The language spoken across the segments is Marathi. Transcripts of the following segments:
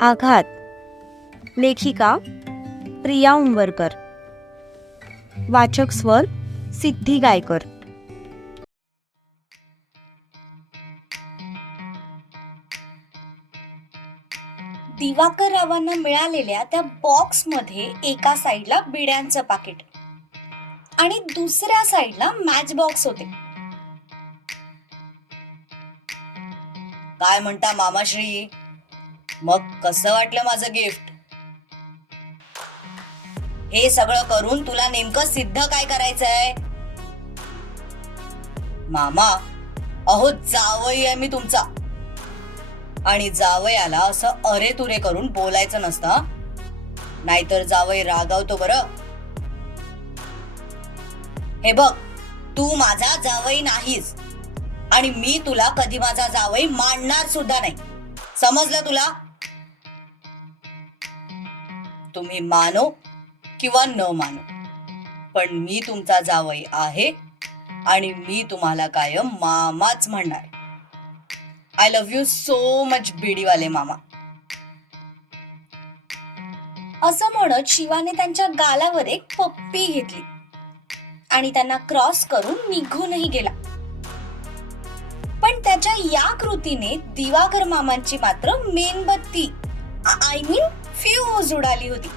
आघात. लेखिका प्रिया उंबरकर. वाचक स्वर सिद्धी गायकर. दिवाकर रावांना मिळालेल्या त्या बॉक्समध्ये एका साईडला बिड्यांचं पाकिट आणि दुसऱ्या साईडला मॅच बॉक्स होते. काय म्हणता मामाश्री? मग कसं वाटलं माझं गिफ्ट? हे सगळं करून तुला नेमकं सिद्ध काय करायचंय? मामा अहो जावई आहे मी तुमचा. आणि जावयाला असं अरे तुरे करून बोलायचं नसतं नाहीतर जावई रागावतो बरं. हे बघ तू माझा जावई नाहीस. आणि मी तुला कधी माझा जावई मानणार सुद्धा नाही. समजलं तुला? तुम्ही मानो किंवा न मानो. पण मी तुमचा जावई आहे आणि मी तुम्हाला कायम मामाच म्हणणार. I love you so much बिडीवाले मामा. असं म्हणत शिवाने त्यांच्या गालावर एक पप्पी घेतली आणि त्यांना क्रॉस करून निघूनही गेला. पण त्याच्या या कृतीने दिवाकर मामांची मात्र मेणबत्ती आय मीन फ्यूज उडाली होती.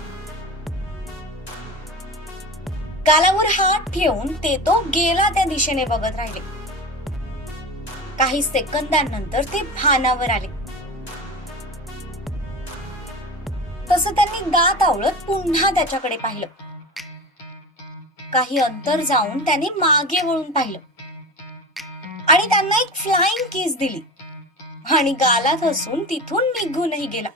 गालावर हात ठेवून ते तो गेला त्या दिशेने बघत राहिले. काही सेकंदांनंतर ते भानावर आले. तसं त्यांनी गात आवळत पुन्हा त्याच्याकडे पाहिलं. काही अंतर जाऊन त्याने मागे वळून पाहिलं. आणि त्यांना एक फ्लाइंग किस दिली. आणि गालात हसून तिथून निघूनही गेला.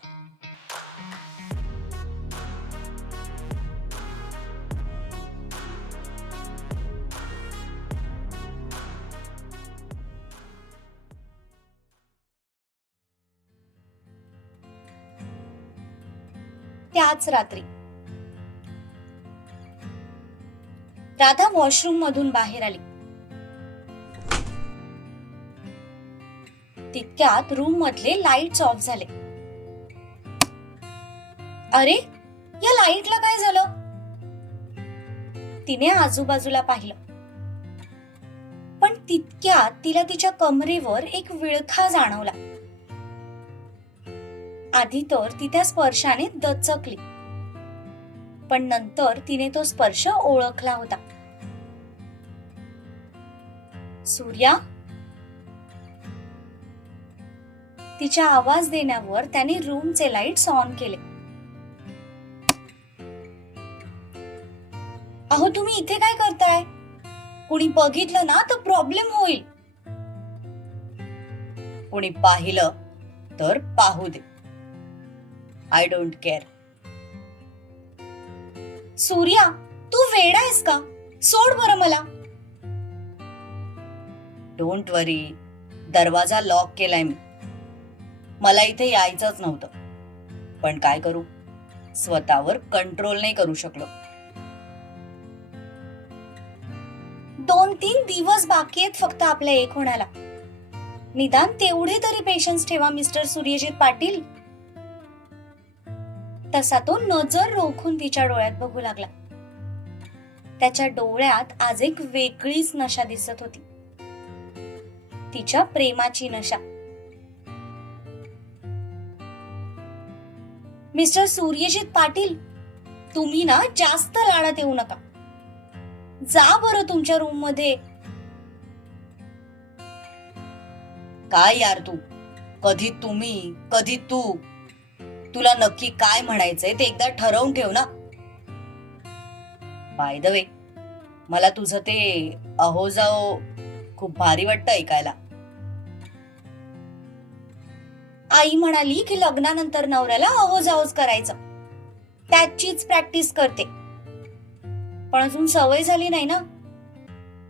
त्याच रात्री. राधा वॉशरूम मधून बाहेर आली. तितक्यात रूम मधले लाईट्स ऑफ झाले. अरे या लाईटला काय झालं? तिने आजूबाजूला पाहिलं. पण तितक्यात तिला तिच्या कमरेवर एक विळखा जाणवला. आधी तर ती त्या स्पर्शाने दचकली. पण नंतर तिने तो स्पर्श ओळखला होता. सूर्या? तिच्या आवाज देण्यावर त्याने रूमचे लाईट्स ऑन केले. अहो तुम्ही इथे काय करताय? कुणी बघितलं ना तर प्रॉब्लेम होईल. कुणी पाहिलं तर पाहू दे. आय डोंट केअर सूर्या तू वेडा आहेस का? सोड बरं मला. डोंट वरी दरवाजा लॉक केलाय मी. मला इथे यायचंच नव्हतं. पण काय करू? स्वतःवर कंट्रोल नाही करू शकलो. दोन तीन दिवस बाकी आहेत फक्त आपल्या एक होण्याला. निदान तेवढे तरी पेशन्स ठेवा मिस्टर सूर्यजित पाटील. तसा तो नजर रोखून तिच्या डोळ्यात बघू लागला. त्याच्या डोळ्यात आज एक वेगळीच नशा दिसत होती. तिच्या प्रेमाची नशा. मिस्टर सूर्यजित पाटील तुम्ही ना जास्त लाडात येऊ नका. जा बरं तुमच्या रूममध्ये. काय यार तू? कधी तुम्ही कधी तू? तुला नक्की काय म्हणायचंय ते एकदा ठरवून ठेव ना. बाय द वे मला तुझं ते अहो जाओ खूप भारी वाटतं ऐकायला. आई म्हणाली की लग्नानंतर नवऱ्याला अहो जाओच करायचं. त्याचीच प्रॅक्टिस करते. पण अजून सवय झाली नाही ना.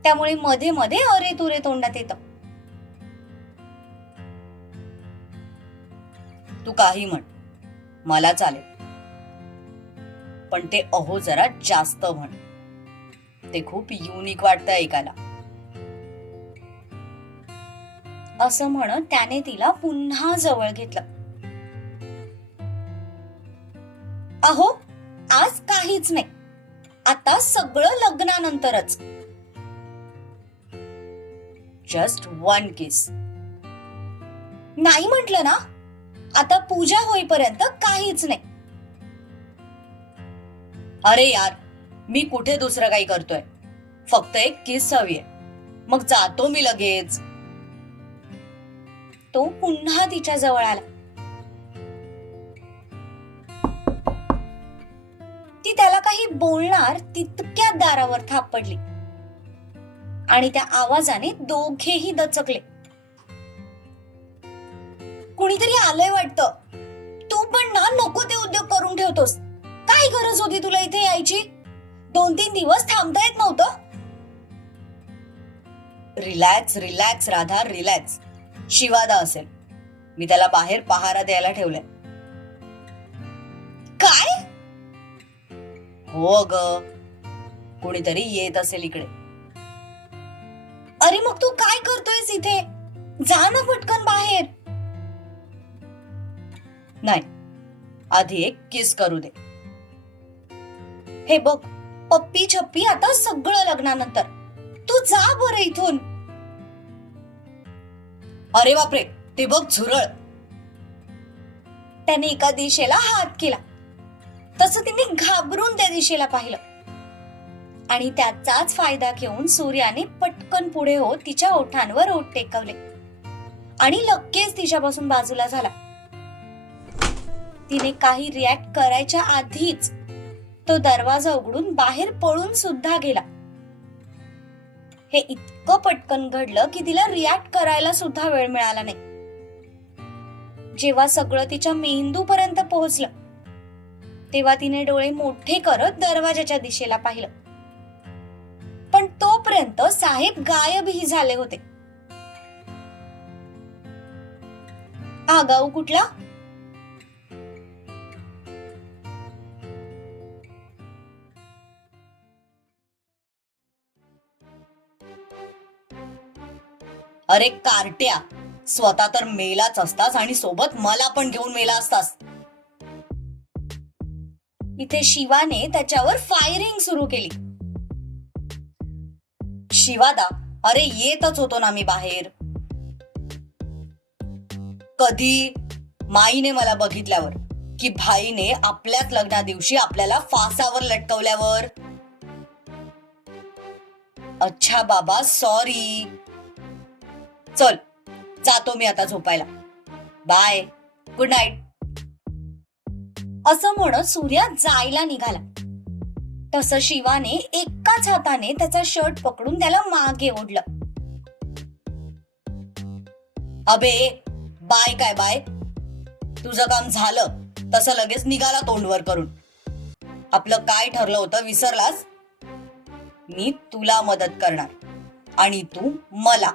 त्यामुळे मध्ये मध्ये अरे तुरे तोंडात येतं. तू काही म्हण. मला चालेल. पण ते अहो जरा जास्त म्हण. ते खूप युनिक वाटतं ऐकायला. असं म्हणत त्याने तिला पुन्हा जवळ घेतलं. अहो आज काहीच नाही. आता सगळं लग्नानंतरच. जस्ट वन किस नाही म्हटलं ना? आता पूजा होईपर्यंत काहीच नाही. अरे यार मी कुठे दुसरं काही करतोय? फक्त एक किस हवीये मग जातो मी लगेच. तो पुन्हा तिच्या जवळ आला. ती त्याला काही बोलणार तितक्या दारावर थाप पडली. आणि त्या आवाजाने दोघेही दचकले. कुणीतरी आलंय वाटतं. तू पण ना नको ते उद्योग करून ठेवतोस. काय गरज होती तुला इथे यायची? दोन तीन दिवस थांबता येत नव्हतं. Relax relax Radha relax. Shivada असेल. मी त्याला बाहेर पहारा द्यायला ठेवलंय. काय? हो ग. कोणीतरी येत असेल इकडे. अरे मग तू काय करतोयस इथे? जा ना नाही. आधी एक किस करू दे. हे बघ पप्पी छप्पी आता सगळं लग्नानंतर. तू जा बर इथून. अरे बापरे ते बघ झुरळ. त्याने एका दिशेला हात केला. तसं तिने घाबरून त्या दिशेला पाहिलं. आणि त्याचाच फायदा घेऊन सूर्याने पटकन पुढे होत तिच्या ओठांवर ओठ टेकवले. आणि लगेच तिच्यापासून बाजूला झाला. तिने काही रिॲक्ट करायच्या आधीच तो दरवाजा उघडून बाहेर पळून सुद्धा गेला. हे इतकं पटकन घडलं की तिला रिॲक्ट करायला सुद्धा वेळ मिळाला नाही. जेव्हा सगळं तिच्या मेंदू पर्यंत पोहोचलं तेव्हा तिने डोळे मोठे करत दरवाजाच्या दिशेला पाहिलं. पण तोपर्यंत साहेब गायबही झाले होते. आगाऊ कुठला? अरे कार्ट्या स्वतः तर मेलाच असतास आणि सोबत मला पण घेऊन मेला असतास. इथे शिवाने त्याच्यावर फायरिंग सुरू केली. शिवादा अरे येतच होतो ना मी बाहेर. कधी? माईने मला बघितल्यावर की भाईने आपल्याच लग्ना दिवशी आपल्याला फासावर लटकवल्यावर. अच्छा बाबा सॉरी चल जातो मी आता झोपायला. बाय गुड नाईट असं म्हणत सूर्या जायला निघाला. तसं शिवाने एकाच हाताने त्याचा शर्ट पकडून त्याला मागे ओढलं. अबे बाय काय बाय तुझं काम झालं तसं लगेच निघाला तोंडवर करून. आपलं काय ठरलं होतं विसरलास? मी तुला मदत करणार. आणि तू मला.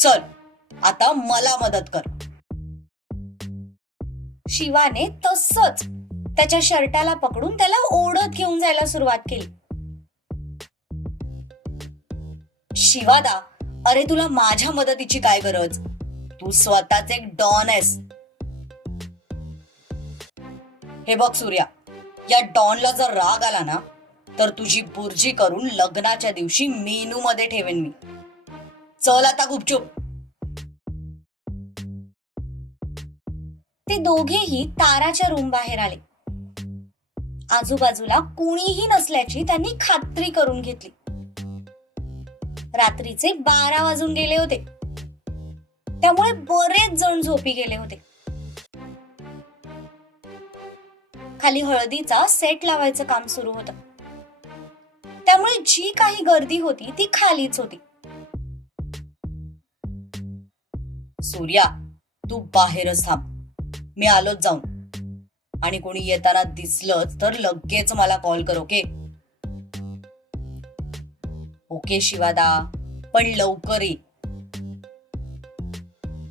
चल आता मला मदत कर. शिवाने तसंच त्याच्या शर्टाला पकडून त्याला ओढत घेऊन जायला सुरुवात केली. शिवादा अरे तुला माझ्या मदतीची काय गरज? तू स्वतःच एक डॉन आहेस. हे बघ सूर्या या डॉनला जर राग आला ना तर तुझी बुर्जी करून लग्नाच्या दिवशी मेनू मध्ये ठेवेन मी. चल आता गुपचूप. ते दोघेही ताराच्या रूम बाहेर आले. आजूबाजूला कुणीही नसल्याची त्यांनी खात्री करून घेतली. रात्रीचे बारा वाजून गेले होते. त्यामुळे बरेच जण झोपी गेले होते. खाली हळदीचा सेट लावायचं काम सुरू होतं. त्यामुळे जी काही गर्दी होती ती खालीच होती. सूर्या तू बाहेरच थांब. मी आलोच जाऊन. आणि कोणी येताना दिसलंच तर लगेच मला कॉल कर ओके ओके शिवादा. पण लवकर. ये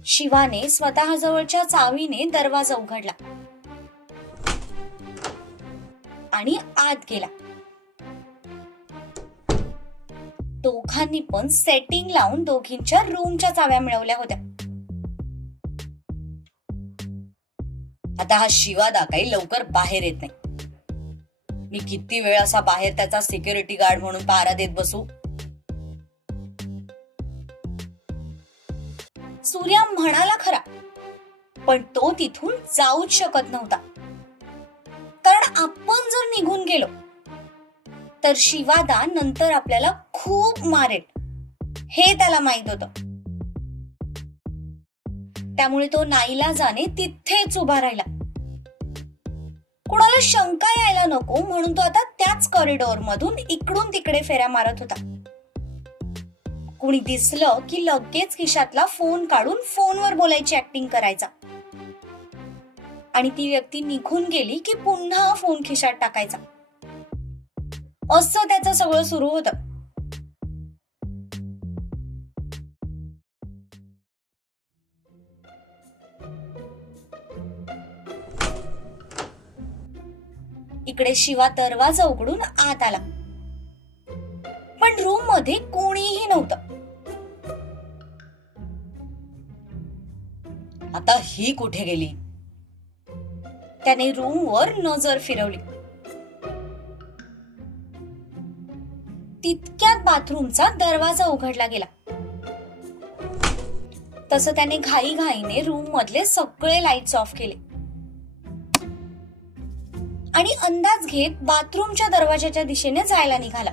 शिवाने स्वतःजवळच्या चावीने दरवाजा उघडला. आणि आत गेला. दोघांनी पण सेटिंग लावून दोघींच्या रूमच्या चाव्या मिळवल्या होत्या. आता हा शिवादा काही लवकर बाहेर येत नाही. मी किती वेळ असा बाहेर त्याचा सिक्युरिटी गार्ड म्हणून पहारा देत बसू? सूर्या म्हणाला खरा पण तो तिथून जाऊच शकत नव्हता. कारण आपण जर निघून गेलो तर शिवादा नंतर आपल्याला खूप मारेल. हे त्याला माहीत होतं. त्यामुळे तो नाईला जाणे तिथेच उभा राहिला. कुणाला शंका यायला नको म्हणून तो आता त्याच कॉरिडॉर मधून इकडून तिकडे फेऱ्या मारत होता. कुणी दिसलं की लगेच खिशातला फोन काढून फोनवर बोलायची ऍक्टिंग करायचा. आणि ती व्यक्ती निघून गेली की पुन्हा फोन खिशात टाकायचा. असं त्याचं सगळं सुरू होतं. इकडे शिवा दरवाजा उघडून आत आला. पण रूममध्ये कोणीही नव्हतं. आता ही कुठे गेली? त्याने रूमवर नजर फिरवली. तितक्यात बाथरूमचा दरवाजा उघडला गेला. तसं त्याने घाई घाईने रूम मधले सगळे लाईट्स ऑफ केले. आणि अंदाज घेत बाथरूमच्या दरवाजाच्या दिशेने जायला निघाला.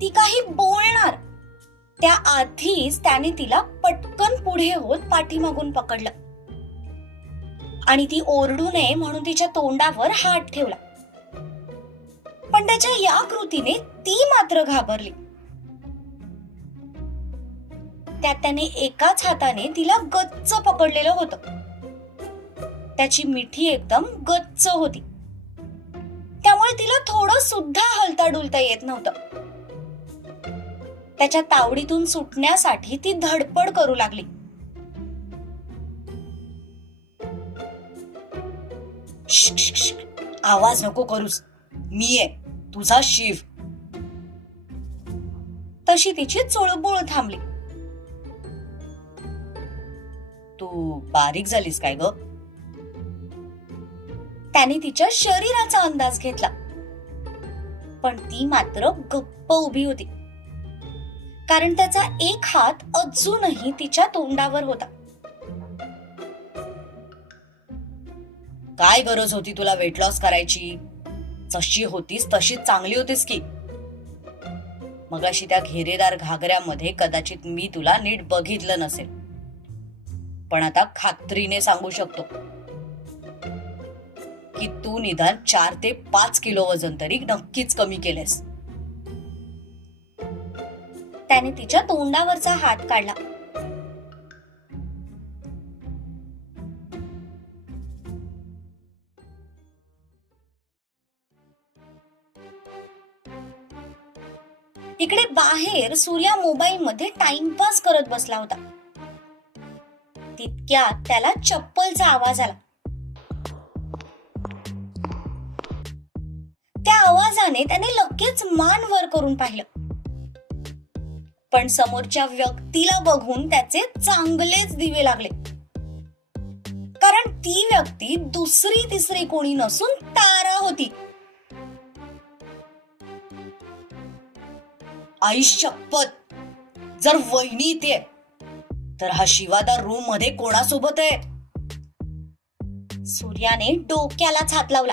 ती काही बोलणार. त्या आधीच त्याने तिला पटकन पुढे होत पाठीमागून पकडलं. आणि ती ओरडू नये म्हणून तिच्या तोंडावर हात ठेवला. पण त्याच्या या कृतीने ती मात्र घाबरली. त्यात त्याने एकाच हाताने तिला गच्च पकडलेलं होतं. त्याची मिठी एकदम गच्च होती. त्यामुळे तिला थोडं सुद्धा हलता डुलता येत नव्हतं. त्याच्या तावडीतून सुटण्यासाठी ती धडपड करू लागली. आवाज नको करूस. मी आहे तुझा शिव. तशी तिची चुळबुळ थांबली. तू बारीक झालीस काय ग? त्याने तिच्या शरीराचा अंदाज घेतला. पण ती मात्र गप्प उभी होती. कारण त्याचा एक हात अजूनही तिच्या तोंडावर होता. काय गरज होती तुला वेट लॉस करायची? जशी होतीस तशी चांगली होतीस की. मगाशी त्या घेरेदार घागऱ्यामध्ये कदाचित मी तुला नीट बघितलं नसेल. पण आता खात्रीने सांगू शकतो. की तू निदान चार ते पाच किलो वजन तरी नक्कीच कमी केलेस त्याने तिच्या तोंडावरचा हात काढला. इकडे बाहेर सूर्या मोबाईल मध्ये टाइमपास करत बसला होता. तितक्यात त्याला चप्पलचा आवाज आला. आवाजाने त्याने लगेच मान वर करून पाहिलं. पण समोरच्या व्यक्तीला बघून त्याचे चांगलेच दिवे लागले. कारण ती व्यक्ती दुसरी तिसरी कोणी नसून तारा होती. आई शपथ! जर वहिनी इथे तर हा शिवादा रूममध्ये कोणासोबत आहे? सूर्याने डोक्यालाच हात लावला.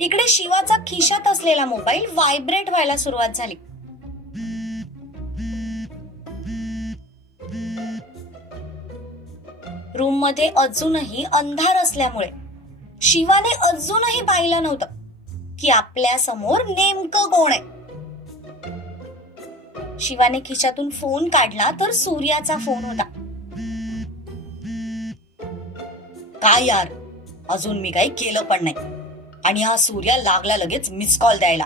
इकडे शिवाचा खिशात असलेला मोबाईल व्हायब्रेट व्हायला सुरुवात झाली. रूममध्ये अजूनही अंधार असल्यामुळे शिवाने अजूनही पाहिलं नव्हतं की आपल्यासमोर नेमकं कोण आहे. शिवाने खिशातून फोन काढला तर सूर्याचा फोन होता. काय यार? अजून मी काही केलं पण नाही. आणि हा सूर्या लागला लगेच मिस कॉल द्यायला.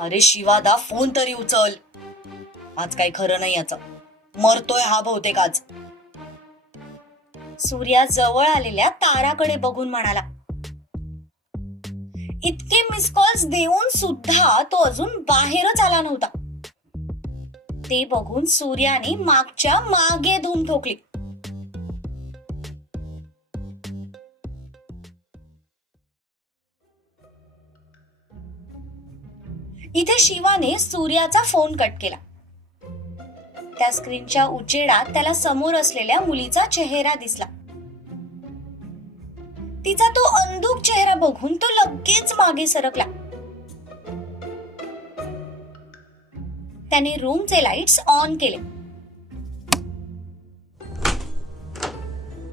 अरे शिवादा फोन तरी उचल. आज काही खरं नाही याच. मरतोय हा बहुतेक आज. सूर्या जवळ आलेल्या ताराकडे बघून म्हणाला इतके मिस कॉल्स देऊन सुद्धा तो अजून बाहेरच आला नव्हता. ते बघून सूर्याने मागच्या मागे धूम ठोकली. इथे शिवाने सूर्याचा फोन कट केला. त्या स्क्रीनच्या उजेडात त्याला समोर असलेल्या मुलीचा चेहरा दिसला. तिचा तो अंधुक चेहरा बघून तो लगेच मागे सरकला. त्याने रूमचे लाईट्स ऑन केले.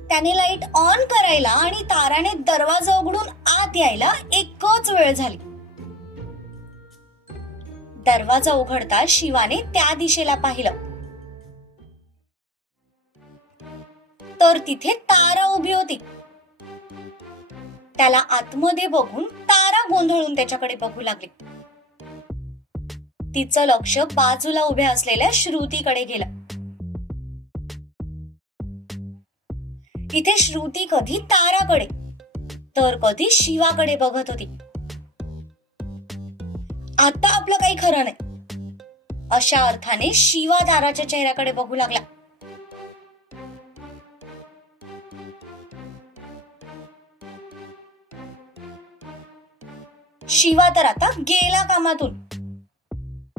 त्याने लाइट ऑन करायला आणि ताराने दरवाजा उघडून आत यायला एकच वेळ झाली. दरवाजा उघडता शिवाने त्या दिशेला पाहिलं. तर तिथे तारा उभी होती. त्याला आतमध्ये बघून तारा गोंधळून त्याच्याकडे बघू लागली. तिचं लक्ष बाजूला उभ्या असलेल्या श्रुतीकडे गेलं. इथे श्रुती कधी ताराकडे तर कधी शिवाकडे बघत होती. आता आपलं काही खरं नाही. अशा अर्थाने शिवा ताराच्या चेहऱ्याकडे बघू लागला. शिवा तर आता गेला कामातून.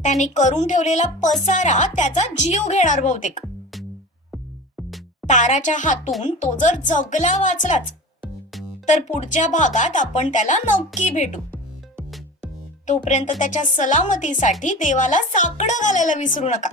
त्याने करून ठेवलेला पसारा त्याचा जीव घेणार बहुतेक. ताराच्या हातून तो जर जगला वाचलाच तर पुढच्या भागात आपण त्याला नक्की भेटू. तोपर्यंत त्याच्या सलामतीसाठी देवाला साकडं घालायला विसरू नका.